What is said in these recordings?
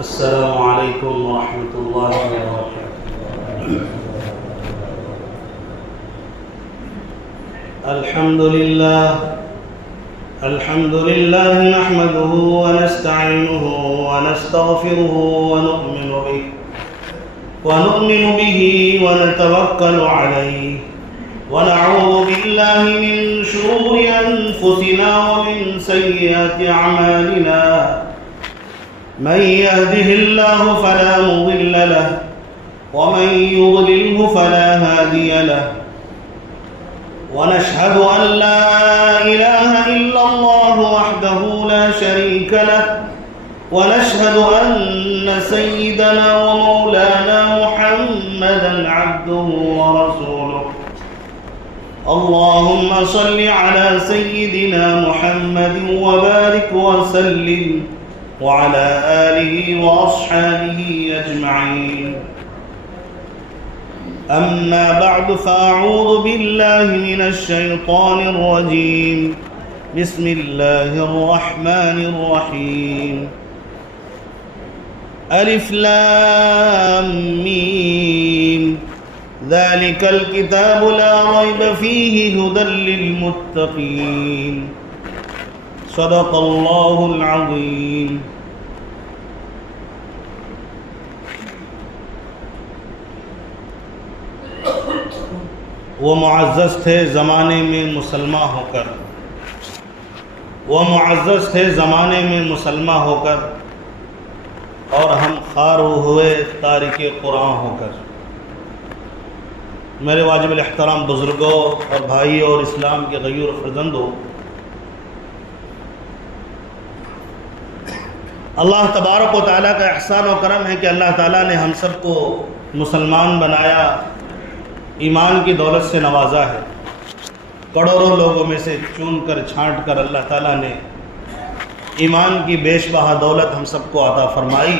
السلام علیکم ورحمۃ اللہ وبرکاتہ۔ الحمد للہ نحمده ونستعینه ونستغفره ونؤمن به ونتوکل علیہ ونعوذ باللہ من شرور انفسنا ومن سیئات اعمالنا، من يهده الله فلا مضل له ومن يضلله فلا هادي له، ونشهد أن لا إله إلا الله وحده لا شريك له، ونشهد أن سيدنا ومولانا محمدا عبده ورسوله. اللهم صل على سيدنا محمد وبارك وسلم وعلى آله وأصحابه أجمعين. أما بعد فأعوذ بالله من الشيطان الرجيم. بسم الله الرحمن الرحيم. ألف لام ميم ذلك الكتاب لا ريب فيه هدى للمتقين. صدق اللہ العظیم. وہ معزز تھے زمانے میں مسلمان ہو کر، وہ معزز تھے زمانے میں مسلمان ہو کر، اور ہم خوار ہوئے تارک قرآن ہو کر. میرے واجب الاحترام بزرگوں اور بھائی اور اسلام کے غیور فرزندوں، اللہ تبارک و تعالیٰ کا احسان و کرم ہے کہ اللہ تعالیٰ نے ہم سب کو مسلمان بنایا، ایمان کی دولت سے نوازا ہے. کروڑوں لوگوں میں سے چن کر چھانٹ کر اللہ تعالیٰ نے ایمان کی بیش بہا دولت ہم سب کو عطا فرمائی.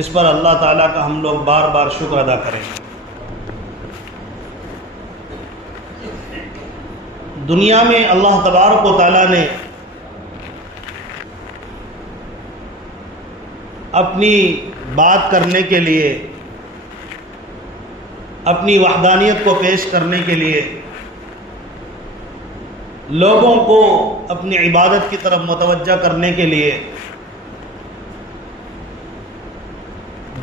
اس پر اللہ تعالیٰ کا ہم لوگ بار بار شکر ادا کریں. دنیا میں اللہ تبارک و تعالیٰ نے اپنی بات کرنے کے لیے، اپنی وحدانیت کو پیش کرنے کے لیے لوگوں کو اپنی عبادت کی طرف متوجہ کرنے کے لیے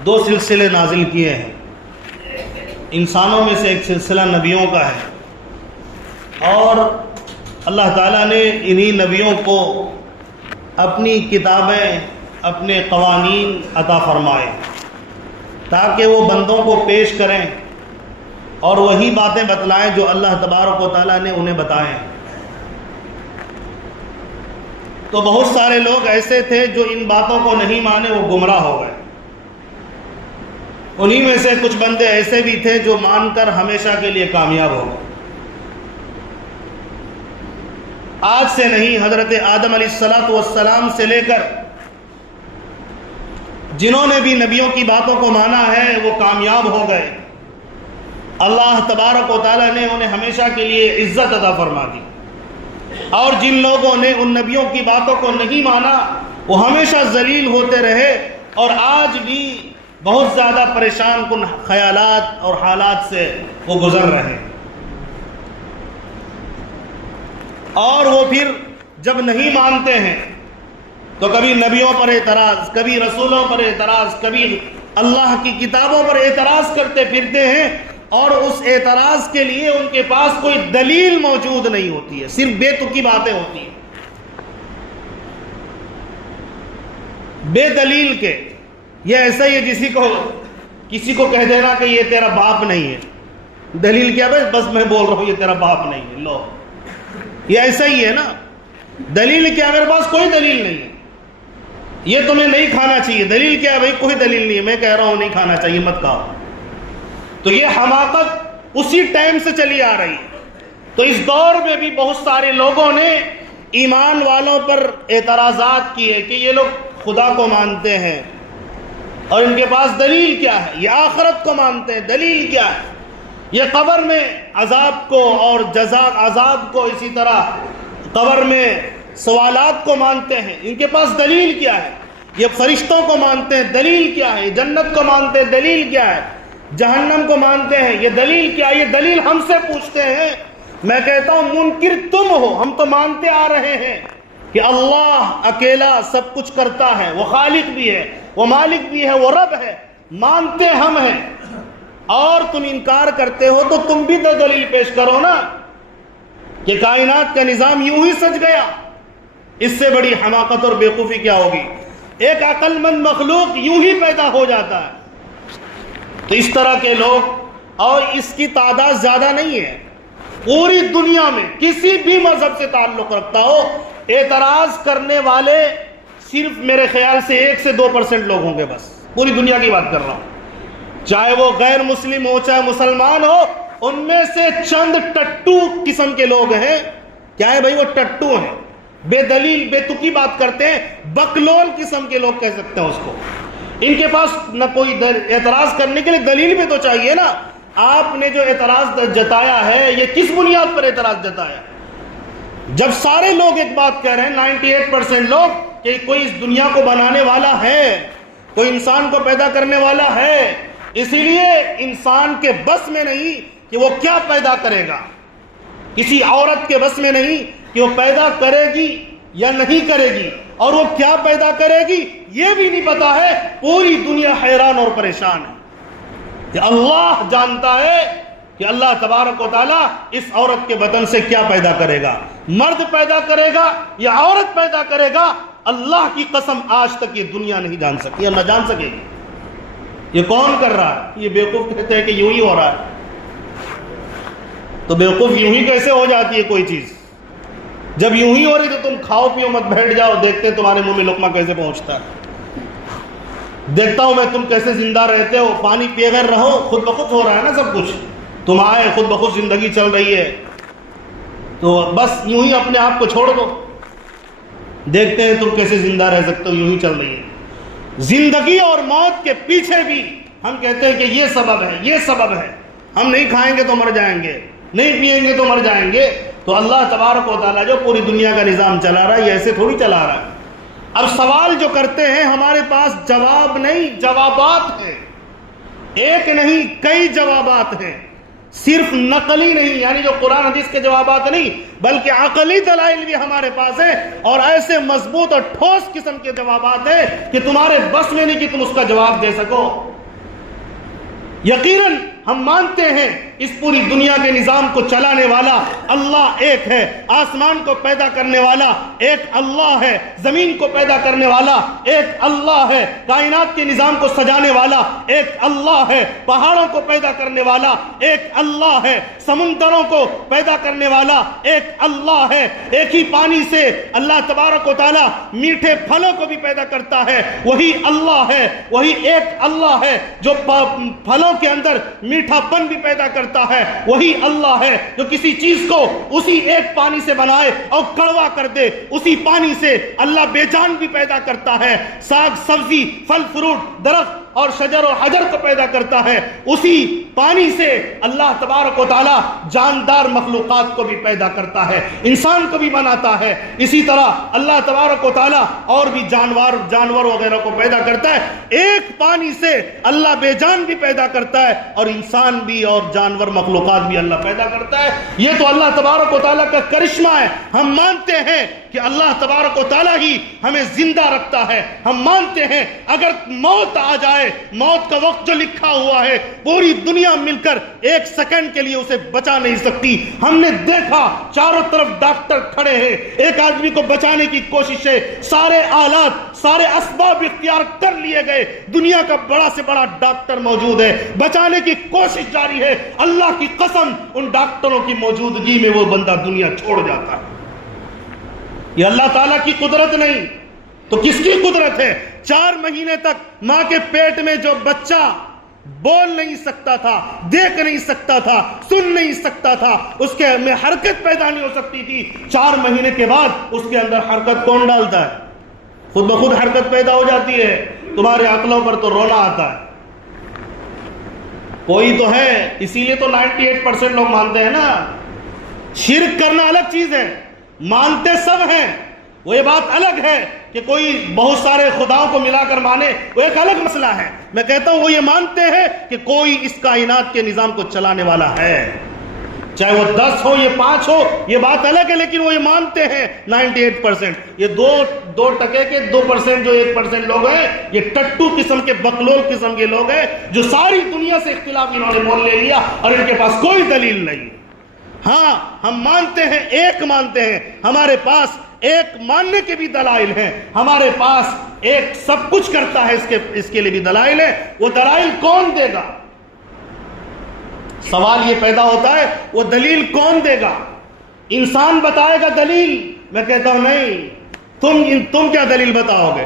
دو سلسلے نازل کیے ہیں. انسانوں میں سے ایک سلسلہ نبیوں کا ہے، اور اللہ تعالیٰ نے انہی نبیوں کو اپنی کتابیں، اپنے قوانین عطا فرمائے تاکہ وہ بندوں کو پیش کریں اور وہی باتیں بتلائیں جو اللہ تبارک و تعالیٰ نے انہیں بتائیں. تو بہت سارے لوگ ایسے تھے جو ان باتوں کو نہیں مانے، وہ گمراہ ہو گئے. انہی میں سے کچھ بندے ایسے بھی تھے جو مان کر ہمیشہ کے لیے کامیاب ہو گئے. آج سے نہیں، حضرت آدم علیہ السلام سے لے کر جنہوں نے بھی نبیوں کی باتوں کو مانا ہے وہ کامیاب ہو گئے. اللہ تبارک و تعالیٰ نے انہیں ہمیشہ کے لیے عزت عطا فرما دی، اور جن لوگوں نے ان نبیوں کی باتوں کو نہیں مانا وہ ہمیشہ ذلیل ہوتے رہے، اور آج بھی بہت زیادہ پریشان کن خیالات اور حالات سے وہ گزر رہے ہیں. اور وہ پھر جب نہیں مانتے ہیں تو کبھی نبیوں پر اعتراض، کبھی رسولوں پر اعتراض، کبھی اللہ کی کتابوں پر اعتراض کرتے پھرتے ہیں، اور اس اعتراض کے لیے ان کے پاس کوئی دلیل موجود نہیں ہوتی ہے، صرف بے تکی باتیں ہوتی ہیں بے دلیل کے. یہ ایسا ہی ہے کسی کو کہہ دینا کہ یہ تیرا باپ نہیں ہے. دلیل کیا؟ بس میں بول رہا ہوں یہ تیرا باپ نہیں ہے. لو، یہ ایسا ہی ہے نا. دلیل کیا؟ میرے پاس کوئی دلیل نہیں ہے. یہ تمہیں نہیں کھانا چاہیے. دلیل کیا ہے بھائی؟ کوئی دلیل نہیں ہے، میں کہہ رہا ہوں نہیں کھانا چاہیے، مت کھاؤ. تو یہ حماقت اسی ٹائم سے چلی آ رہی ہے. تو اس دور میں بھی بہت سارے لوگوں نے ایمان والوں پر اعتراضات کیے کہ یہ لوگ خدا کو مانتے ہیں اور ان کے پاس دلیل کیا ہے. یہ آخرت کو مانتے ہیں، دلیل کیا ہے. یہ قبر میں عذاب کو اور جزا عذاب کو، اسی طرح قبر میں سوالات کو مانتے ہیں، ان کے پاس دلیل کیا ہے. یہ فرشتوں کو مانتے ہیں، دلیل کیا ہے؟ جنت کو مانتے ہیں، دلیل کیا ہے؟ جہنم کو مانتے ہیں، یہ دلیل کیا ہے؟ یہ دلیل ہم سے پوچھتے ہیں۔ میں کہتا ہوں منکر تم ہو، ہم تو مانتے آ رہے ہیں کہ اللہ اکیلا سب کچھ کرتا ہے، وہ خالق بھی ہے، وہ مالک بھی ہے، وہ رب ہے، مانتے ہم ہیں، اور تم انکار کرتے ہو تو تم بھی تو دلیل پیش کرو نا کہ کائنات کا نظام یوں ہی سج گیا۔ اس سے بڑی حماقت اور بیوقوفی کیا ہوگی؟ ایک عقل مند مخلوق یوں ہی پیدا ہو جاتا ہے۔ تو اس طرح کے لوگ، اور اس کی تعداد زیادہ نہیں ہے، پوری دنیا میں کسی بھی مذہب سے تعلق رکھتا ہو، اعتراض کرنے والے صرف میرے خیال سے 1 سے 2% لوگ ہوں گے، بس پوری دنیا کی بات کر رہا ہوں، چاہے وہ غیر مسلم ہو چاہے مسلمان ہو، ان میں سے چند ٹٹو قسم کے لوگ ہیں۔ کیا ہے بھائی؟ وہ ٹٹو ہیں، بے دلیل بے تکی بات کرتے ہیں، بکلول قسم کے لوگ کہہ سکتے ہیں اس کو۔ ان کے پاس نہ کوئی اعتراض کرنے کے لیے دلیل بھی تو چاہیے نا۔ آپ نے جو اعتراض جتایا ہے یہ کس بنیاد پر اعتراض جتایا؟ جب سارے لوگ ایک بات کہہ رہے ہیں، 98% لوگ، کہ کوئی اس دنیا کو بنانے والا ہے، کوئی انسان کو پیدا کرنے والا ہے، اسی لیے انسان کے بس میں نہیں کہ وہ کیا پیدا کرے گا، کسی عورت کے بس میں نہیں کہ وہ پیدا کرے گی یا نہیں کرے گی، اور وہ کیا پیدا کرے گی یہ بھی نہیں پتا ہے۔ پوری دنیا حیران اور پریشان ہے کہ اللہ جانتا ہے کہ اللہ تبارک و تعالیٰ اس عورت کے بدن سے کیا پیدا کرے گا، مرد پیدا کرے گا یا عورت پیدا کرے گا، اللہ کی قسم آج تک یہ دنیا نہیں جان سکی اور نہ جان سکے گی۔ یہ کون کر رہا ہے؟ یہ بیوقوف کہتے ہیں کہ یوں ہی ہو رہا ہے۔ تو بیوقوف یوں ہی کیسے ہو جاتی ہے کوئی چیز؟ جب یوں ہی ہو رہی تو تم کھاؤ پیو مت، بیٹھ جاؤ، دیکھتے ہیں تمہارے منہ میں لقمہ کیسے پہنچتا ہے، دیکھتا ہوں میں تم کیسے زندہ رہتے ہو، پانی پیے بغیر رہو، خود بخود ہو رہا ہے نا سب کچھ، تم آئے خود بخود زندگی چل رہی ہے، تو بس یوں ہی اپنے آپ کو چھوڑ دو، دیکھتے ہیں تم کیسے زندہ رہ سکتے ہو، یوں ہی چل رہی ہے۔ زندگی اور موت کے پیچھے بھی ہم کہتے ہیں کہ یہ سبب ہے، یہ سبب ہے، ہم نہیں کھائیں گے تو مر جائیں گے، نہیں پیئیں گے تو مر جائیں گے۔ تو اللہ تبارک و تعالیٰ جو پوری دنیا کا نظام چلا رہا ہے یہ ایسے تھوڑی چلا رہا ہے۔ اب سوال جو کرتے ہیں ہمارے پاس جواب نہیں، جوابات ہیں، ایک نہیں کئی جوابات ہیں، صرف نقلی نہیں، یعنی جو قرآن حدیث کے جوابات نہیں بلکہ عقلی دلائل بھی ہمارے پاس ہیں، اور ایسے مضبوط اور ٹھوس قسم کے جوابات ہیں کہ تمہارے بس میں نہیں کہ تم اس کا جواب دے سکو۔ یقیناً ہم مانتے ہیں اس پوری دنیا کے نظام کو چلانے والا اللہ ایک ہے، آسمان کو پیدا کرنے والا ایک اللہ ہے، زمین کو پیدا کرنے والا ایک اللہ ہے، کائنات کے نظام کو سجانے والا ایک اللہ ہے، پہاڑوں کو پیدا کرنے والا ایک اللہ ہے، سمندروں کو پیدا کرنے والا ایک اللہ ہے، ایک ہی پانی سے اللہ تبارک و تعالی میٹھے پھلوں کو بھی پیدا کرتا ہے، وہی اللہ ہے، وہی ایک اللہ ہے جو پھلوں کے اندر میٹھا پن بھی پیدا کرتا ہے، وہی اللہ ہے جو کسی چیز کو اسی ایک پانی سے بنائے اور کڑوا کر دے، اسی پانی سے اللہ بے جان بھی پیدا کرتا ہے، ساگ سبزی پھل فروٹ درخت اور شجر و حجر کو پیدا کرتا ہے، اسی پانی سے اللہ تبارک و تعالی جاندار مخلوقات کو بھی پیدا کرتا ہے، انسان کو بھی بناتا ہے، اسی طرح اللہ تبارک و تعالی اور بھی جانور وغیرہ کو پیدا کرتا ہے، ایک پانی سے اللہ بے جان بھی پیدا کرتا ہے اور انسان بھی اور جانور مخلوقات بھی اللہ پیدا کرتا ہے۔ یہ تو اللہ تبارک و تعالی کا کرشمہ ہے۔ ہم مانتے ہیں کہ اللہ تبارک و تعالی ہی ہمیں زندہ رکھتا ہے، ہم مانتے ہیں اگر موت آ جائے، موت کا وقت جو لکھا ہوا ہے پوری دنیا مل کر ایک سیکنڈ کے لیے اسے بچا نہیں سکتی۔ ہم نے دیکھا چاروں طرف ڈاکٹر کھڑے ہیں، ایک آدمی کو بچانے کی کوشش ہے، سارے آلات سارے اسباب اختیار کر لیے گئے، دنیا کا بڑا سے بڑا ڈاکٹر موجود ہے، بچانے کی کوشش جاری ہے، اللہ کی قسم ان ڈاکٹروں کی موجودگی میں وہ بندہ دنیا چھوڑ جاتا ہے۔ یہ اللہ تعالیٰ کی قدرت نہیں تو کس کی قدرت ہے؟ 4 مہینے تک ماں کے پیٹ میں جو بچہ بول نہیں سکتا تھا، دیکھ نہیں سکتا تھا، سن نہیں سکتا تھا، اس کے میں حرکت پیدا نہیں ہو سکتی تھی، 4 مہینے کے بعد اس کے اندر حرکت کون ڈالتا ہے؟ خود بخود حرکت پیدا ہو جاتی ہے۔ تمہارے عقلوں پر تو رونا آتا ہے، کوئی تو ہے، اسی لیے تو 98% لوگ مانتے ہیں نا۔ شرک کرنا الگ چیز ہے، مانتے سب ہیں وہ یہ بات الگ ہے کہ کوئی بہت سارے خداؤں کو ملا کر مانے، وہ ایک الگ مسئلہ ہے۔ میں کہتا ہوں وہ یہ مانتے ہیں کہ کوئی اس کائنات کے نظام کو چلانے والا ہے، چاہے وہ 10 ہو یا 5 ہو، یہ بات الگ ہے، لیکن وہ یہ مانتے ہیں 98%۔ یہ 2% کے 2% جو 1% لوگ ہیں، یہ ٹٹو قسم کے بکلول قسم کے لوگ ہیں جو ساری دنیا سے اختلاف انہوں نے مول لے لیا اور ان کے پاس کوئی دلیل نہیں۔ ہاں ہم مانتے ہیں، ایک مانتے ہیں، ہمارے پاس ایک ماننے کے بھی دلائل ہیں، ہمارے پاس ایک سب کچھ کرتا ہے اس کے لیے بھی دلائل ہے۔ وہ دلائل کون دے گا؟ سوال یہ پیدا ہوتا ہے وہ دلیل کون دے گا؟ انسان بتائے گا دلیل؟ میں کہتا ہوں نہیں، تم کیا دلیل بتاؤ گے؟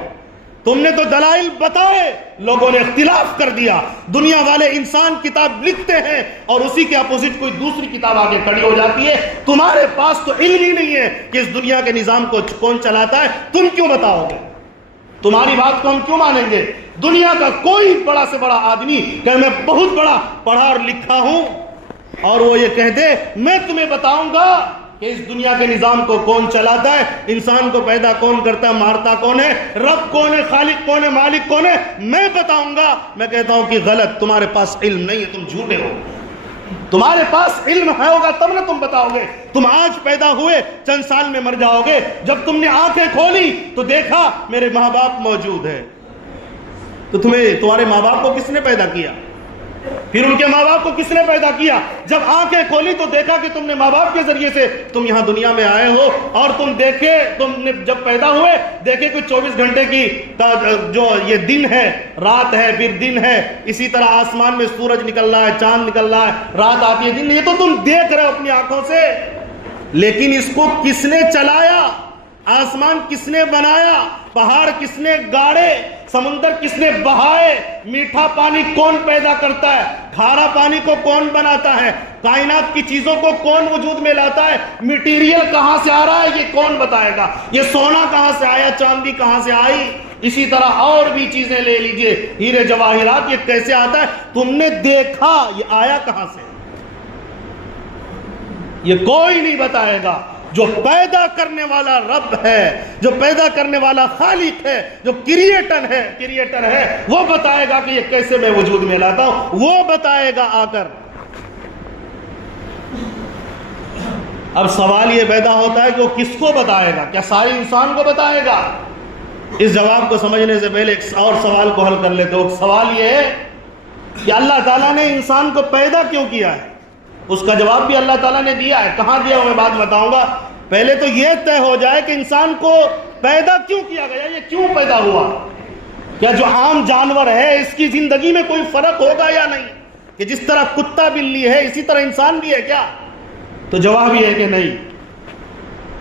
تم نے تو دلائل بتائے، لوگوں نے اختلاف کر دیا۔ دنیا والے انسان کتاب لکھتے ہیں اور اسی کے اپوزٹ کوئی دوسری کتاب آگے کھڑی ہو جاتی ہے۔ تمہارے پاس تو علم ہی نہیں ہے کہ اس دنیا کے نظام کو کون چلاتا ہے، تم کیوں بتاؤ گے؟ تمہاری بات کو ہم کیوں مانیں گے؟ دنیا کا کوئی بڑا سے بڑا آدمی کہ میں بہت بڑا پڑھا اور لکھا ہوں اور وہ یہ کہہ دے میں تمہیں بتاؤں گا کہ اس دنیا کے نظام کو کون چلاتا ہے، انسان کو پیدا کون کرتا ہے، مارتا کون ہے، رب کون ہے، خالق کون ہے، مالک کون ہے، میں بتاؤں گا۔ میں کہتا ہوں کہ غلط، تمہارے پاس علم نہیں ہے، تم جھوٹے ہو۔ تمہارے پاس علم ہے ہوگا تب نہ تم بتاؤ گے۔ تم آج پیدا ہوئے، چند سال میں مر جاؤ گے۔ جب تم نے آنکھیں کھولی تو دیکھا میرے ماں باپ موجود ہیں، تو تمہارے ماں باپ کو کس نے پیدا کیا؟ پھر ان کے ماں باپ کو کس نے پیدا کیا؟ جب آنکھیں کھولی تو دیکھا کہ تم نے ماں باپ کے ذریعے سے تم یہاں دنیا میں آئے ہو، اور تم نے جب پیدا ہوئے دیکھے کہ 24 گھنٹے کی جو یہ دن ہے، رات ہے، پھر دن ہے، اسی طرح آسمان میں سورج نکل رہا ہے، چاند نکل رہا ہے، رات آتی ہے، دن، یہ تو تم دیکھ رہے ہو اپنی آنکھوں سے۔ لیکن اس کو کس نے چلایا؟ آسمان کس نے بنایا؟ پہاڑ کس نے گاڑے؟ سمندر کس نے بہائے؟ میٹھا پانی کون پیدا کرتا ہے؟ کھارا پانی کو کون بناتا ہے؟ کائنات کی چیزوں کو کون وجود میں لاتا ہے؟ میٹیریل کہاں سے آ رہا ہے یہ کون بتائے گا؟ یہ سونا کہاں سے آیا، چاندی کہاں سے آئی؟ اسی طرح اور بھی چیزیں لے لیجئے، ہیرے جواہرات، یہ کیسے آتا ہے؟ تم نے دیکھا، یہ آیا کہاں سے؟ یہ کوئی نہیں بتائے گا۔ جو پیدا کرنے والا رب ہے، جو پیدا کرنے والا خالق ہے، جو کریٹر ہے، وہ بتائے گا کہ یہ کیسے میں وجود میں لاتا ہوں، وہ بتائے گا آ کر۔ اب سوال یہ پیدا ہوتا ہے کہ وہ کس کو بتائے گا؟ کیا سارے انسان کو بتائے گا؟ اس جواب کو سمجھنے سے پہلے ایک اور سوال کو حل کر لیتے ہو۔ سوال یہ ہے کہ اللہ تعالیٰ نے انسان کو پیدا کیوں کیا ہے؟ اس کا جواب بھی اللہ تعالیٰ نے دیا ہے۔ کہاں دیا میں بات بتاؤں گا۔ پہلے تو یہ طے ہو جائے کہ انسان کو پیدا کیوں کیا گیا، یہ کیوں پیدا ہوا؟ کیا جو عام جانور ہے اس کی زندگی میں کوئی فرق ہوگا یا نہیں؟ کہ جس طرح کتا بلی ہے اسی طرح انسان بھی ہے کیا؟ تو جواب یہ ہے کہ نہیں،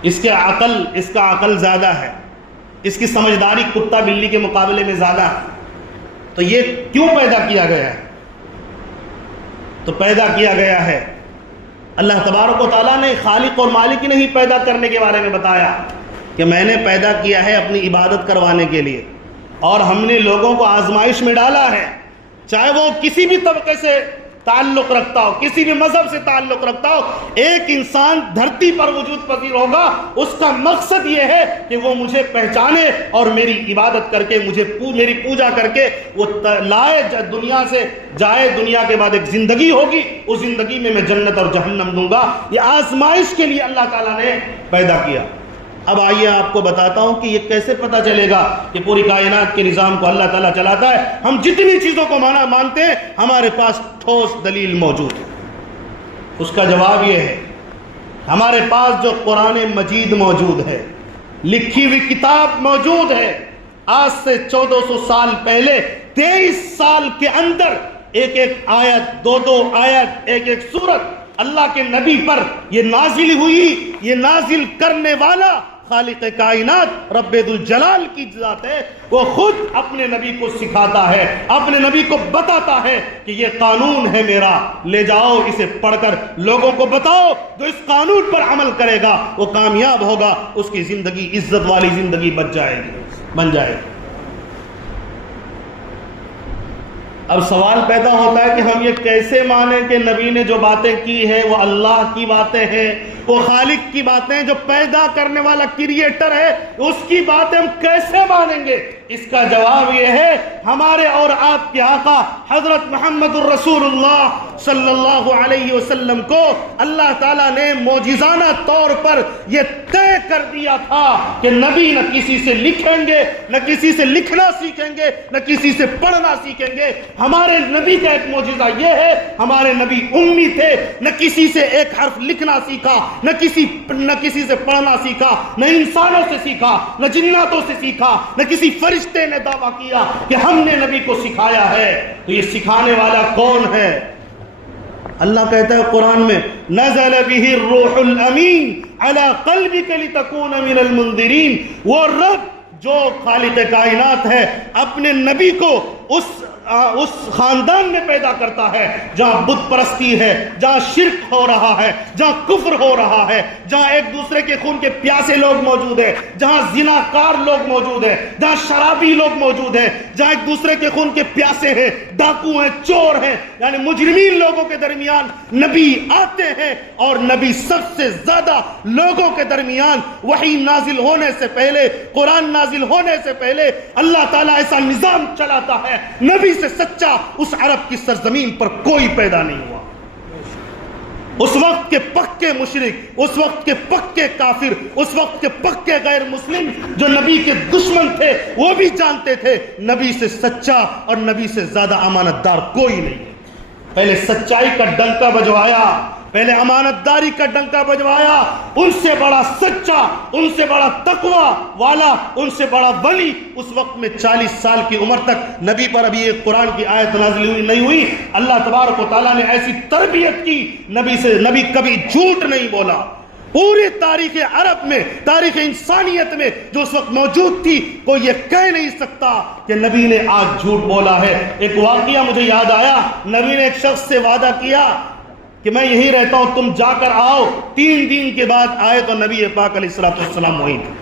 اس کا عقل زیادہ ہے، اس کی سمجھداری کتا بلی کے مقابلے میں زیادہ ہے۔ تو یہ کیوں پیدا کیا گیا ہے؟ تو پیدا کیا گیا ہے، اللہ تبارک و تعالیٰ نے خالق اور مالک نہیں پیدا کرنے کے بارے میں بتایا کہ میں نے پیدا کیا ہے اپنی عبادت کروانے کے لیے، اور ہم نے لوگوں کو آزمائش میں ڈالا ہے، چاہے وہ کسی بھی طبقے سے تعلق رکھتا ہو، کسی بھی مذہب سے تعلق رکھتا ہو۔ ایک انسان دھرتی پر وجود پذیر ہوگا، اس کا مقصد یہ ہے کہ وہ مجھے پہچانے اور میری عبادت کر کے میری پوجا کر کے وہ لائے دنیا سے جائے۔ دنیا کے بعد ایک زندگی ہوگی، اس زندگی میں جنت اور جہنم دوں گا۔ یہ آزمائش کے لیے اللہ تعالیٰ نے پیدا کیا۔ اب آئیے آپ کو بتاتا ہوں کہ یہ کیسے پتہ چلے گا کہ پوری کائنات کے نظام کو اللہ تعالیٰ چلاتا ہے۔ ہم جتنی چیزوں کو مانتے ہیں ہمارے پاس ٹھوس دلیل موجود ہے۔ اس کا جواب یہ ہے، ہمارے پاس جو قرآن مجید موجود ہے، لکھی ہوئی کتاب موجود ہے، آج سے 1400 سال پہلے 23 سال کے اندر ایک آیت، دو آیت، ایک سورت اللہ کے نبی پر یہ نازل ہوئی۔ یہ نازل کرنے والا خالق کائنات رب ذوالجلال کی ذات ہے، وہ خود اپنے نبی کو سکھاتا ہے، اپنے نبی کو بتاتا ہے کہ یہ قانون ہے میرا، لے جاؤ اسے پڑھ کر لوگوں کو بتاؤ، جو اس قانون پر عمل کرے گا وہ کامیاب ہوگا، اس کی زندگی عزت والی زندگی بن جائے گی۔ اب سوال پیدا ہوتا ہے کہ ہم یہ کیسے مانیں کہ نبی نے جو باتیں کی ہے وہ اللہ کی باتیں ہیں، وہ خالق کی باتیں، جو پیدا کرنے والا کریٹر ہے اس کی باتیں ہم کیسے مانیں گے؟ اس کا جواب یہ ہے، ہمارے اور آپ کے آقا حضرت محمد الرسول اللہ صلی اللہ علیہ وسلم کو اللہ تعالیٰ نے معجزانہ طور پر یہ طے کر دیا تھا کہ نبی نہ کسی سے لکھیں گے، نہ کسی سے لکھنا سیکھیں گے، نہ کسی سے پڑھنا سیکھیں گے۔ ہمارے نبی کا ایک معجزہ یہ ہے، ہمارے نبی امی تھے، نہ کسی سے ایک حرف لکھنا سیکھا، نہ کسی سے پڑھنا سیکھا، نہ انسانوں سے سیکھا، نہ جناتوں سے سیکھا، نہ کسی فرشتے نے دعویٰ کیا کہ ہم نے نبی کو سکھایا ہے۔ تو یہ سکھانے والا کون ہے؟ اللہ کہتا ہے قرآن میں، نزل به الروح الامین علی قلبک لتکون من المنذرین۔ وہ رب جو خالق کائنات ہے اپنے نبی کو اس خاندان میں پیدا کرتا ہے جہاں بت پرستی ہے، جہاں شرک ہو رہا ہے، جہاں کفر ہو رہا ہے، جہاں ایک دوسرے کے خون کے پیاسے لوگ موجود ہیں، جہاں زناکار لوگ موجود ہیں، جہاں شرابی لوگ موجود ہیں، جہاں ایک دوسرے کے خون کے پیاسے ہیں، ڈاکو ہیں، چور ہیں، یعنی مجرمین لوگوں کے درمیان نبی آتے ہیں۔ اور نبی سب سے زیادہ لوگوں کے درمیان وحی نازل ہونے سے پہلے، قرآن نازل ہونے سے پہلے اللہ تعالیٰ ایسا نظام چلاتا ہے، نبی سے سچا اس عرب کی سرزمین پر کوئی پیدا نہیں ہوا۔ اس وقت کے پکے مشرک، اس وقت کے پکے کافر، اس وقت کے پکے غیر مسلم جو نبی کے دشمن تھے وہ بھی جانتے تھے نبی سے سچا اور نبی سے زیادہ امانت دار کوئی نہیں ہے۔ پہلے سچائی کا ڈنکا بجوایا، پہلے امانت داری کا ڈنکا بجوایا۔ ان سے بڑا سچا، ان سے بڑا تقوی والا، ان سے بڑا ولی اس وقت میں 40 سال کی عمر تک نبی پر ابھی ایک قرآن کی آیت نازل نہیں ہوئی، اللہ تبارک و تعالیٰ نے ایسی تربیت کی، نبی کبھی جھوٹ نہیں بولا۔ پوری تاریخ عرب میں، تاریخ انسانیت میں جو اس وقت موجود تھی، کوئی یہ کہہ نہیں سکتا کہ نبی نے آج جھوٹ بولا ہے۔ ایک واقعہ مجھے یاد آیا، نبی نے ایک شخص سے وعدہ کیا کہ میں یہی رہتا ہوں، تم جا کر آؤ۔ 3 دن کے بعد آئے تو نبی پاک علیہ السلام وہیں تھے۔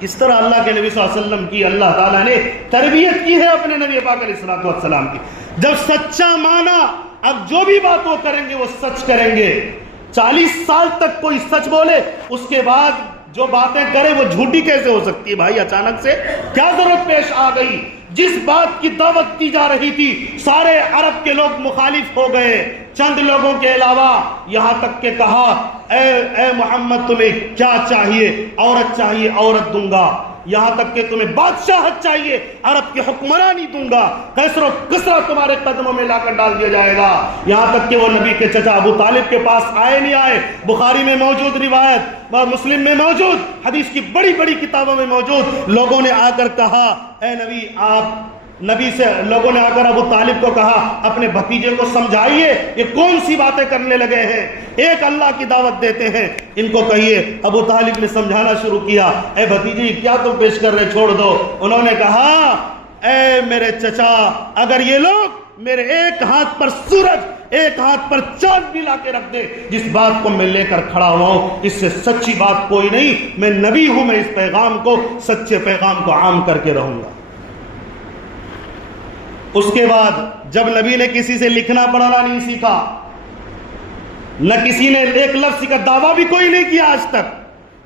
اس طرح اللہ کے نبی صلی اللہ علیہ وسلم کی اللہ تعالیٰ نے تربیت کی ہے اپنے نبی پاک علیہ السلام کی۔ جب سچا مانا، اب جو بھی بات وہ کریں گے وہ سچ کریں گے۔ 40 سال تک کوئی سچ بولے، اس کے بعد جو باتیں کرے وہ جھوٹی کیسے ہو سکتی ہے بھائی؟ اچانک سے کیا ضرورت پیش آ گئی؟ جس بات کی دعوت دی جا رہی تھی سارے عرب کے لوگ مخالف ہو گئے، چند لوگوں کے علاوہ، یہاں تک کہ کہا اے محمد تمہیں کیا چاہیے؟ عورت چاہیے، عورت دوں گا۔ یہاں تک کہ تمہیں بادشاہت چاہیے، عرب کی حکمرانی دوں گا۔ کیسر و کسرا تمہارے قدموں میں لا کر ڈال دیا جائے گا۔ یہاں تک کہ وہ نبی کے چچا ابو طالب کے پاس آئے نہیں آئے، بخاری میں موجود روایت، مسلم میں موجود، حدیث کی بڑی بڑی کتابوں میں موجود، لوگوں نے آ کر کہا اے نبی، نبی سے لوگوں نے آ کر ابو طالب کو کہا اپنے بھتیجے کو سمجھائیے، یہ کون سی باتیں کرنے لگے ہیں، ایک اللہ کی دعوت دیتے ہیں، ان کو کہیے۔ ابو طالب نے سمجھانا شروع کیا، اے بھتیجے کیا تم پیش کر رہے، چھوڑ دو۔ انہوں نے کہا اے میرے چچا، اگر یہ لوگ میرے ایک ہاتھ پر سورج، ایک ہاتھ پر چاند بھی لا کے رکھ دے، جس بات کو میں لے کر کھڑا ہوا ہوں اس سے سچی بات کوئی نہیں، میں نبی ہوں، میں اس پیغام کو، سچے پیغام کو عام کر کے رہوں گا۔ اس کے بعد جب نبی نے کسی سے لکھنا پڑھنا نہیں سیکھا، نہ کسی نے ایک لفظ کا دعویٰ بھی کوئی نہیں کیا آج تک،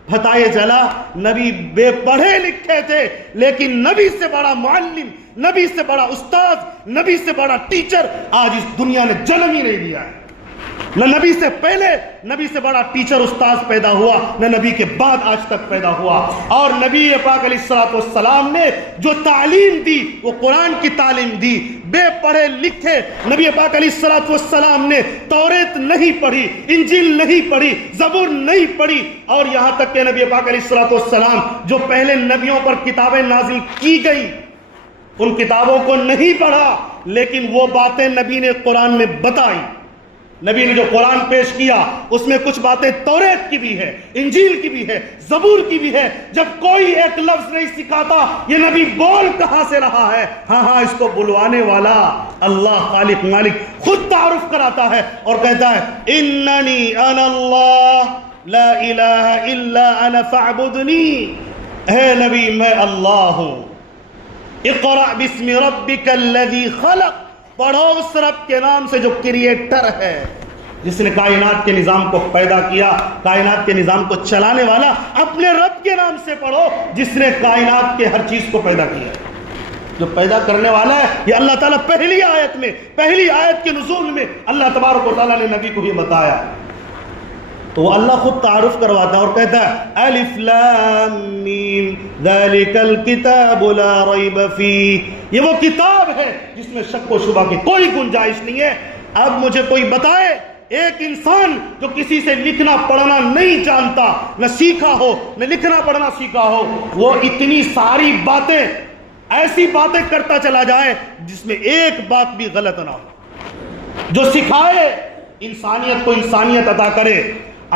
پتہ یہ چلا نبی بے پڑھے لکھے تھے، لیکن نبی سے بڑا معلم، نبی سے بڑا استاد، نبی سے بڑا ٹیچر آج اس دنیا نے جنم ہی نہیں دیا ہے۔ نہ نبی سے پہلے نبی سے بڑا ٹیچر استاذ پیدا ہوا، نہ نبی کے بعد آج تک پیدا ہوا۔ اور نبی پاک علیہ السلام نے جو تعلیم دی وہ قرآن کی تعلیم دی۔ بے پڑھے لکھے نبی پاک علیہ السلام نے توریت نہیں پڑھی، انجیل نہیں پڑھی، زبور نہیں پڑھی، اور یہاں تک کہ نبی پاک علیہ السلام جو پہلے نبیوں پر کتابیں نازل کی گئی ان کتابوں کو نہیں پڑھا، لیکن وہ باتیں نبی نے قرآن میں بتائی۔ نبی نے جو قرآن پیش کیا اس میں کچھ باتیں توریت کی بھی ہے، انجیل کی بھی ہے، زبور کی بھی ہے۔ جب کوئی ایک لفظ نہیں سکھاتا یہ نبی بول کہاں سے رہا ہے؟ ہاں اس کو بلوانے والا اللہ خالق مالک خود تعارف کراتا ہے اور کہتا ہے اننی انا اللہ لا الہ الا انا فاعبدنی۔ اے نبی میں اللہ ہوں، اقرأ بسم ربک الذی خلق، پڑھو اس رب کے نام سے جو کریٹر ہے، جس نے کائنات کے نظام کو پیدا کیا، کائنات کے نظام کو چلانے والا۔ اپنے رب کے نام سے پڑھو جس نے کائنات کے ہر چیز کو پیدا کیا، جو پیدا کرنے والا ہے۔ یہ اللہ تعالیٰ پہلی آیت میں، پہلی آیت کے نزول میں اللہ تبارک و تعالیٰ نے نبی کو یہ بتایا، تو وہ اللہ خود تعارف کرواتا ہے اور کہتا ہے الف لام میم ذالک الکتاب لا ریب فیہ، یہ وہ کتاب ہے جس میں شک و شبہ کی کوئی گنجائش نہیں ہے۔ اب مجھے کوئی بتائے، ایک انسان جو کسی سے لکھنا پڑھنا نہیں جانتا، نہ سیکھا ہو، نہ لکھنا پڑھنا سیکھا ہو، وہ اتنی ساری باتیں، ایسی باتیں کرتا چلا جائے جس میں ایک بات بھی غلط نہ ہو، جو سکھائے انسانیت کو انسانیت عطا کرے۔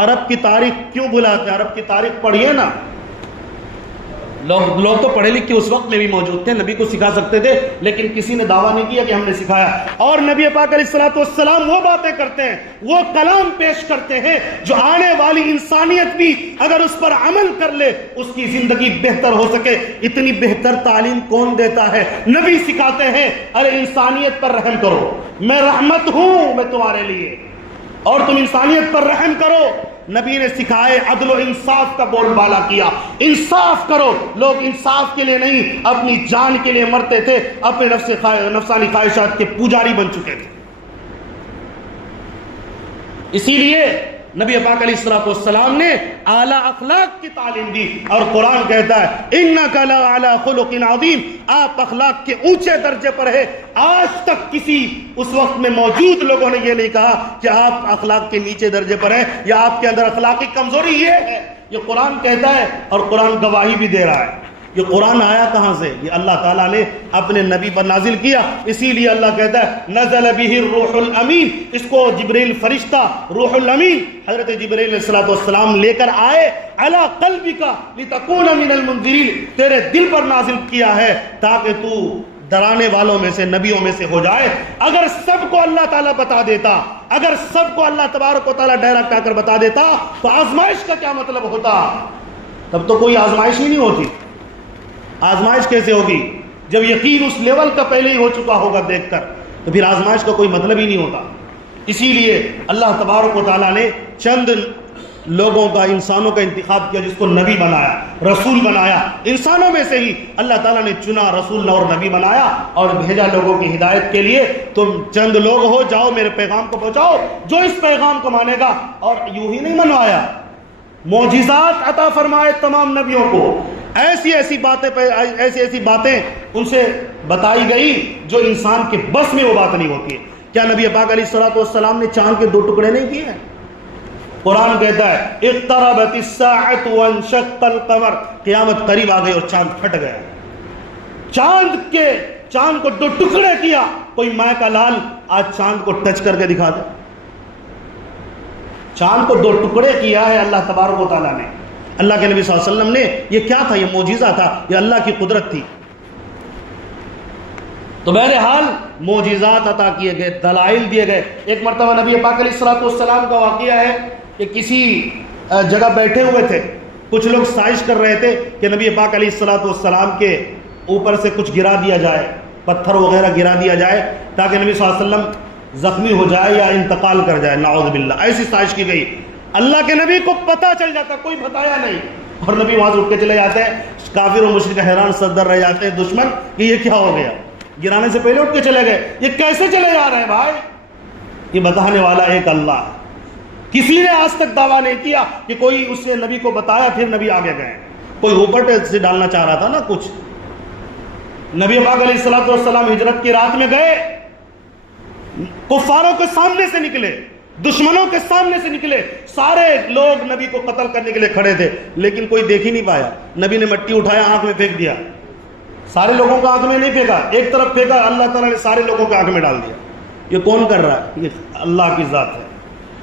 عرب کی تاریخ کیوں بلاتے ہیں؟ عرب کی تاریخ پڑھیے نا، لوگ تو پڑھے لکھے اس وقت میں بھی موجود تھے، نبی کو سکھا سکتے تھے، لیکن کسی نے دعویٰ نہیں کیا کہ ہم نے سکھایا۔ اور نبی پاک علیہ الصلوۃ والسلام وہ باتیں کرتے ہیں، وہ کلام پیش کرتے ہیں جو آنے والی انسانیت بھی اگر اس پر عمل کر لے اس کی زندگی بہتر ہو سکے۔ اتنی بہتر تعلیم کون دیتا ہے؟ نبی سکھاتے ہیں، ارے انسانیت پر رحم کرو، میں رحمت ہوں میں تمہارے لیے، اور تم انسانیت پر رحم کرو۔ نبی نے سکھائے، عدل و انصاف کا بول بالا کیا، انصاف کرو۔ لوگ انصاف کے لیے نہیں، اپنی جان کے لیے مرتے تھے، اپنے نفسانی خواہشات کے پجاری بن چکے تھے۔ اسی لیے نبی پاک علیہ الصلوۃ والسلام نے اعلیٰ اخلاق کی تعلیم دی، اور قرآن کہتا ہے انک لعلی خلق عظیم، آپ اخلاق کے اونچے درجے پر ہے۔ آج تک کسی اس وقت میں موجود لوگوں نے یہ نہیں کہا کہ آپ اخلاق کے نیچے درجے پر ہیں یا آپ کے اندر اخلاقی کمزوری یہ ہے۔ یہ قرآن کہتا ہے اور قرآن گواہی بھی دے رہا ہے۔ یہ قرآن آیا کہاں سے؟ یہ اللہ تعالیٰ نے اپنے نبی پر نازل کیا، اسی لیے اللہ کہتا ہے نزل بہ الروح الامین، اس کو جبریل فرشتہ روح الامین حضرت جبریل علیہ السلام لے کر آئے، علی قلبک لتکون من المنذرین، تیرے دل پر نازل کیا ہے تاکہ تو ڈرانے والوں میں سے، نبیوں میں سے ہو جائے۔ اگر سب کو اللہ تعالیٰ بتا دیتا، اگر سب کو اللہ تبارک و تعالیٰ ڈائریکٹ آ کر بتا دیتا تو آزمائش کا کیا مطلب ہوتا؟ تب تو کوئی آزمائش ہی نہیں ہوتی۔ آزمائش کیسے ہوگی؟ جب یقین اس لیول کا پہلے ہی ہو چکا ہوگا دیکھ کر، تو پھر آزمائش کا کوئی مطلب ہی نہیں ہوتا۔ اسی لیے اللہ تبارک و تعالیٰ نے چند لوگوں کا، انسانوں کا انتخاب کیا جس کو نبی بنایا، رسول بنایا۔ انسانوں میں سے ہی اللہ تعالیٰ نے چنا، رسول اور نبی بنایا اور بھیجا لوگوں کی ہدایت کے لیے۔ تم چند لوگ ہو، جاؤ میرے پیغام کو پہنچاؤ، جو اس پیغام کو مانے گا۔ اور یوں ہی نہیں منوایا، معجزات عطا فرمائے تمام نبیوں کو، ایسی ایسی باتیں ان سے بتائی گئی جو انسان کے بس میں وہ بات نہیں ہوتی ہے۔ کیا نبی پاک علیہ الصلوۃ والسلام نے چاند کے 2 ٹکڑے نہیں کیے ہیں؟ قرآن کہتا ہے اقتربت الساعۃ وانشق القمر، قیامت قریب آ گئی اور چاند پھٹ گیا۔ چاند کو 2 ٹکڑے کیا۔ کوئی ماں کا لال آج چاند کو ٹچ کر کے دکھا دے؟ چاند کو 2 ٹکڑے کیا ہے اللہ تبارک و تعالیٰ نے۔ اللہ کے نبی صلی اللہ علیہ وسلم نے، یہ کیا تھا؟ یہ معجزہ تھا، یہ اللہ کی قدرت تھی۔ تو بہرحال معجزات عطا کیے گئے، دلائل دیے گئے۔ ایک مرتبہ نبی پاک علیہ الصلوۃ والسلام کا واقعہ ہے کہ کسی جگہ بیٹھے ہوئے تھے، کچھ لوگ سازش کر رہے تھے کہ نبی پاک علیہ الصلوۃ والسلام کے اوپر سے کچھ گرا دیا جائے، پتھر وغیرہ گرا دیا جائے تاکہ نبی صلی اللہ علیہ وسلم زخمی ہو جائے یا انتقال کر جائے، نعوذ باللہ۔ ایسی سازش کی گئی۔ اللہ کے نبی کو پتہ چل جاتا، کوئی بتایا نہیں، اور نبی وہاں سے اٹھ کے چلے جاتے ہیں۔ کافر و مشرک حیران صدر رہ جاتے ہیں دشمن کہ یہ کیا ہو گیا، گرانے سے پہلے اٹھ کے چلے گئے، یہ کیسے چلے جا رہے ہیں بھائی؟ یہ بتانے والا ایک اللہ ہے۔ کسی نے آج تک دعویٰ نہیں کیا کہ کوئی اس نے نبی کو بتایا پھر نبی آگے گئے۔ کوئی اوپر سے ڈالنا چاہ رہا تھا نا کچھ۔ نبی پاک علیہ الصلوۃ والسلام ہجرت کی رات میں گئے، کفاروں کے سامنے سے نکلے، دشمنوں کے سامنے سے نکلے، سارے لوگ نبی کو قتل کرنے کے لیے کھڑے تھے، لیکن کوئی دیکھ ہی نہیں پایا۔ نبی نے مٹی اٹھایا، آنکھ میں پھینک دیا۔ سارے لوگوں کو آنکھ میں نہیں پھینکا، ایک طرف پھینکا، اللہ تعالیٰ نے سارے لوگوں کو آنکھ میں ڈال دیا۔ یہ کون کر رہا ہے؟ یہ اللہ کی ذات ہے۔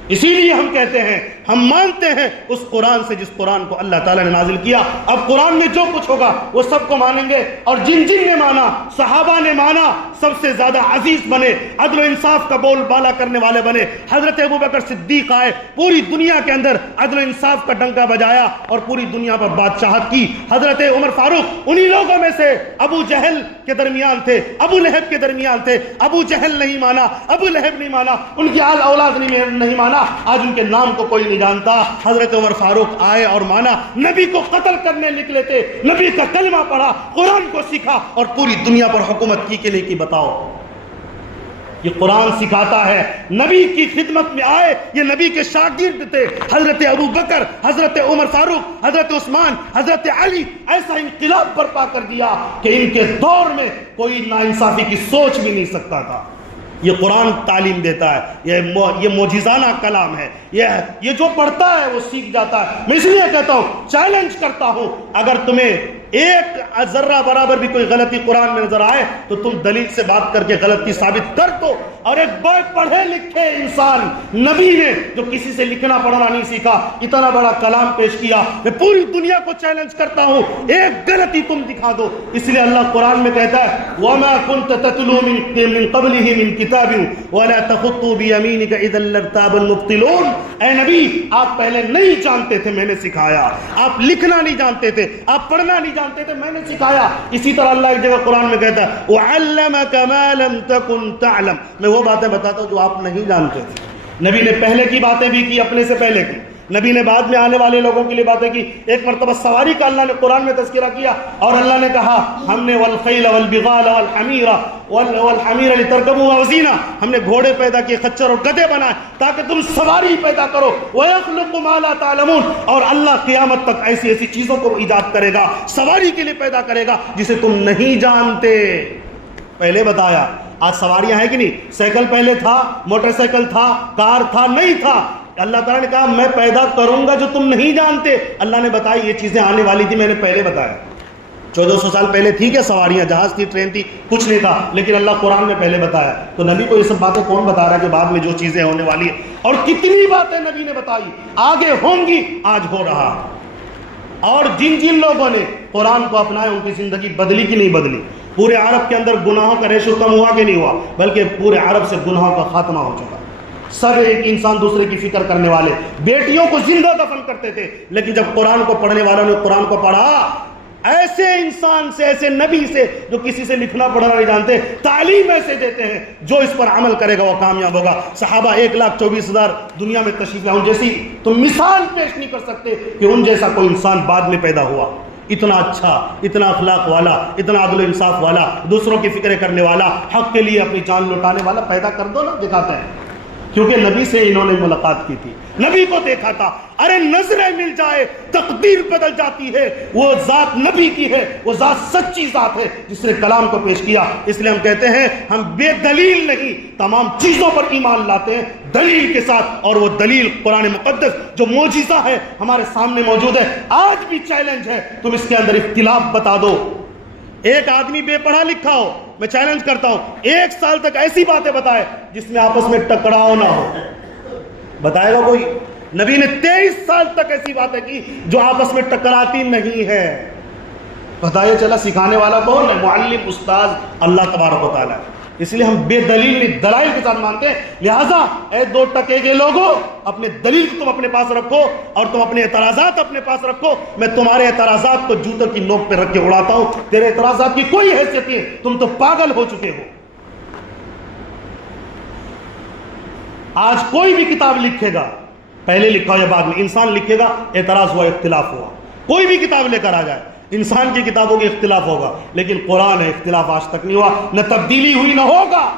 اسی لیے ہم کہتے ہیں ہم مانتے ہیں اس قرآن سے جس قرآن کو اللہ تعالیٰ نے نازل کیا. اب قرآن میں جو کچھ ہوگا وہ سب کو مانیں گے. اور جن جن نے مانا، صحابہ نے مانا، سب سے زیادہ عزیز بنے، عدل و انصاف کا بول بالا کرنے والے بنے. حضرت ابوبکر صدیق آئے، پوری دنیا کے اندر عدل و انصاف کا ڈنکا بجایا اور پوری دنیا پر بادشاہت کی. حضرت عمر فاروق انہی لوگوں میں سے ابو جہل کے درمیان تھے، ابو لہب کے درمیان تھے. ابو جہل نہیں مانا، ابو لہب نہیں مانا، ان کی آل اولاد نہیں مانا، آج ان کے نام کو کوئی نہیں جانتا. حضرت عمر فاروق آئے اور مانا، نبی کو قتل کرنے نکلے تھے، نبی کا کلمہ پڑھا، قرآن کو سیکھا اور پوری دنیا پر حکومت کی کے لیے کی. بتاؤ، یہ قرآن سکھاتا ہے. نبی کی خدمت میں آئے، یہ نبی کے شاگرد تھے. حضرت ابو بکر، حضرت عمر فاروق، حضرت عثمان، حضرت علی ایسا انقلاب برپا کر دیا کہ ان کے دور میں کوئی ناانصافی کی سوچ بھی نہیں سکتا تھا. یہ قرآن تعلیم دیتا ہے. یہ معجزانہ کلام ہے. یہ جو پڑھتا ہے وہ سیکھ جاتا ہے. میں اس لیے کہتا ہوں، چیلنج کرتا ہوں، اگر تمہیں ایک ذرہ برابر بھی کوئی غلطی قرآن میں نظر آئے تو تم دلیل سے بات کر کے غلطی ثابت کر دو. اور ایک بڑے پڑھے لکھے انسان، نبی نے جو کسی سے لکھنا پڑھنا نہیں سیکھا، اتنا بڑا کلام پیش کیا. میں پوری دنیا کو چیلنج کرتا ہوں، ایک غلطی تم دکھا دو. اس لیے اللہ قرآن میں کہتا ہے وَمَا كُنْتَ تَتْلُو مِن قَبْلِهِ مِن كِتَابٍ وَلَا تَخُطُّوا بِيَمِينِكَ إِذًا لَارْتَابَ الْمُبْطِلُونَ. اے نبی، آپ پہلے نہیں جانتے تھے، میں نے سکھایا. آپ لکھنا نہیں جانتے تھے، آپ پڑھنا نہیں جانتے تھے، میں نے سکھایا. اسی طرح اللہ ایک جگہ قرآن میں کہتا ہے وَعَلَّمَكَ مَا لَمْ تَكُنْ تَعْلَمْ. میں وہ باتیں بتاتا ہوں جو آپ نہیں جانتے تھے. نبی نے پہلے کی باتیں بھی کی، اپنے سے پہلے کی. نبی نے بعد میں آنے والے لوگوں کے لیے باتیں کی. ایک مرتبہ سواری کا اللہ نے قرآن میں تذکرہ کیا اور اللہ نے کہا ہم نے والخیل والبغال والحمیر لترکبوها وزینہ، ہم نے گھوڑے پیدا کیے، خچر اور گدھے بنائے تاکہ تم سواری پیدا کرو. وَيَخْلُقُ مَا لَا تَعْلَمُونَ. اور اللہ قیامت تک ایسی ایسی چیزوں کو ایجاد کرے گا، سواری کے لیے پیدا کرے گا جسے تم نہیں جانتے. پہلے بتایا. آج سواریاں ہیں کہ نہیں؟ سائیکل پہلے تھا، موٹر سائیکل تھا، کار تھا، نہیں تھا. اللہ تعالیٰ نے کہا میں پیدا کروں گا جو تم نہیں جانتے. اللہ نے بتائی یہ چیزیں آنے والی تھی، میں نے پہلے بتایا. 1400 سال پہلے تھی کیا سواریاں؟ جہاز تھی، ٹرین تھی، کچھ نہیں تھا، لیکن اللہ قرآن میں پہلے بتایا. تو نبی کو یہ سب باتیں کون بتا رہا ہے کہ بعد میں جو چیزیں ہونے والی ہیں؟ اور کتنی باتیں نبی نے بتائی، آگے ہوں گی، آج ہو رہا. اور جن جن لوگوں نے قرآن کو اپنایا ان کی زندگی بدلی کی نہیں بدلی. پورے عرب کے اندر گناہوں کا ریشو کم ہوا کہ نہیں ہوا؟ بلکہ پورے عرب سے گناہوں کا خاتمہ ہو چکا. سب ایک انسان دوسرے کی فکر کرنے والے، بیٹیوں کو زندہ دفن کرتے تھے، لیکن جب قرآن کو پڑھنے والوں نے قرآن کو پڑھا، ایسے انسان سے، ایسے نبی سے جو کسی سے لکھنا پڑھنا نہیں جانتے، تعلیم ایسے دیتے ہیں جو اس پر عمل کرے گا وہ کامیاب ہوگا. صحابہ 1,24,000 دنیا میں تشریف لائے، ان جیسی تم مثال پیش نہیں کر سکتے کہ ان جیسا کوئی انسان بعد میں پیدا ہوا. اتنا اچھا، اتنا اخلاق والا، اتنا عدل و انصاف والا، دوسروں کی فکریں کرنے والا، حق کے لیے اپنی جان لٹانے والا پیدا کر دو نا. دکھاتے ہیں کیونکہ نبی سے انہوں نے ملاقات کی تھی، نبی کو دیکھا تھا. ارے نظریں مل جائے تقدیر بدل جاتی ہے. وہ ذات نبی کی ہے، وہ ذات سچی ذات ہے جس نے کلام کو پیش کیا. اس لیے ہم کہتے ہیں ہم بے دلیل نہیں، تمام چیزوں پر ایمان لاتے ہیں دلیل کے ساتھ. اور وہ دلیل قرآن مقدس جو معجزہ ہے ہمارے سامنے موجود ہے. آج بھی چیلنج ہے، تم اس کے اندر اختلاف بتا دو. ایک آدمی بے پڑھا لکھا ہو، میں چیلنج کرتا ہوں 1 سال تک ایسی باتیں بتائے جس میں آپس میں ٹکراؤ نہ ہو. بتائے گا کوئی؟ نبی نے 23 سال تک ایسی باتیں کی جو آپس میں ٹکراتی نہیں ہے. بتائیے چلا سکھانے والا کون ہے؟ معلم، استاذ اللہ تبارک و تعالیٰ. اس لیے ہم بے دلیل دلائل کے ساتھ مانتے ہیں. لہٰذا اے 2 ٹکے گے لوگوں، اپنے دلیل کو تم اپنے پاس رکھو اور تم اپنے اعتراضات اپنے پاس رکھو. میں تمہارے اعتراضات کو جوتوں کی نوک پہ رکھ کے اڑاتا ہوں. تیرے اعتراضات کی کوئی حیثیت نہیں، تم تو پاگل ہو چکے ہو. آج کوئی بھی کتاب لکھے گا، پہلے لکھا ہو یا بعد میں، انسان لکھے گا، اعتراض ہوا، اختلاف ہوا. کوئی بھی کتاب لے کر آ جائے، انسان کی کتابوں کی اختلاف ہوگا، لیکن قرآن ہے، اختلاف آج تک نہیں ہوا، نہ تبدیلی ہوئی نہ ہوگا.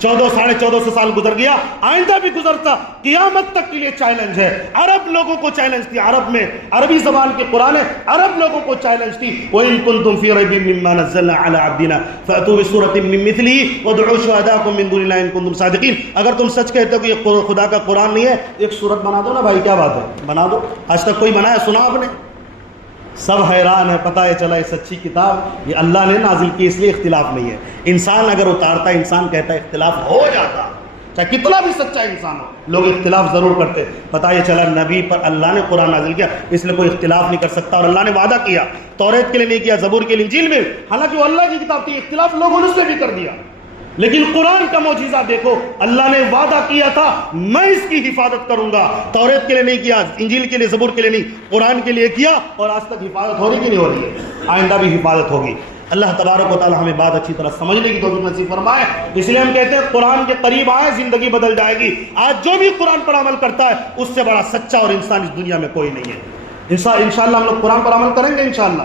1400 سال گزر گیا، آئندہ بھی گزرتا، قیامت تک کے لیے چیلنج ہے. عرب لوگوں کو چیلنج تھی، عرب میں عربی زبان کے قرآن ہے، عرب لوگوں کو چیلنج تھی. وَإِن كُنتُمْ فِي رَيْبٍ مِّمَّا نَزَّلْنَا عَلَىٰ عَبْدِنَا فَأْتُوا بِسُورَةٍ مِّن مِّثْلِهِ وَادْعُوا شُهَدَاءَكُم مِّن دُونِ اللَّهِ إِن كُنتُمْ صَادِقِينَ. اگر تم سچ کہتے ہو کہ یہ خدا کا قرآن نہیں ہے، ایک سورت بنا دو نا بھائی، کیا بات ہے، بنا دو. آج تک کوئی بنایا سنا آپ نے؟ سب حیران ہے. پتہ ہے چلا یہ سچی کتاب یہ اللہ نے نازل کی، اس لیے اختلاف نہیں ہے. انسان اگر اتارتا ہے، انسان کہتا ہے اختلاف ہو جاتا. چاہے کتنا بھی سچا انسان ہو، لوگ اختلاف ضرور کرتے. پتہ یہ چلا نبی پر اللہ نے قرآن نازل کیا، اس لیے کوئی اختلاف نہیں کر سکتا. اور اللہ نے وعدہ کیا توریت کے لیے نہیں کیا، زبور کے لیے، انجیل میں، حالانکہ وہ اللہ کی کتاب تھی، اختلاف لوگوں نے اس سے بھی کر دیا. لیکن قرآن کا معجزہ دیکھو، اللہ نے وعدہ کیا تھا میں اس کی حفاظت کروں گا. توریت کے لیے نہیں کیا، انجیل کے لیے، زبور کے لیے نہیں، قرآن کے لیے کیا، اور آج تک حفاظت ہو رہی کہ نہیں ہو رہی ہے؟ آئندہ بھی حفاظت ہوگی. اللہ تبارک و تعالی ہمیں بات اچھی طرح سمجھنے کی توفیق نصیب فرمائے. اس لیے ہم کہتے ہیں قرآن کے قریب آئے زندگی بدل جائے گی. آج جو بھی قرآن پر عمل کرتا ہے اس سے بڑا سچا اور انسان اس دنیا میں کوئی نہیں ہے. انشاءاللہ ہم لوگ قرآن پر عمل کریں گے، انشاءاللہ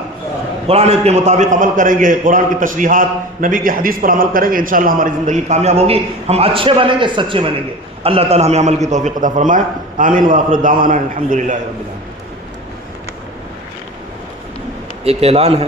قرآن کے مطابق عمل کریں گے، قرآن کی تشریحات، نبی کی حدیث پر عمل کریں گے، انشاءاللہ ہماری زندگی کامیاب ہوگی، ہم اچھے بنیں گے، سچے بنیں گے. اللہ تعالی ہمیں عمل کی توفیق عطا فرمائے. آمین وآخر دعوانا الحمدللہ رب العالمین. ایک اعلان ہے.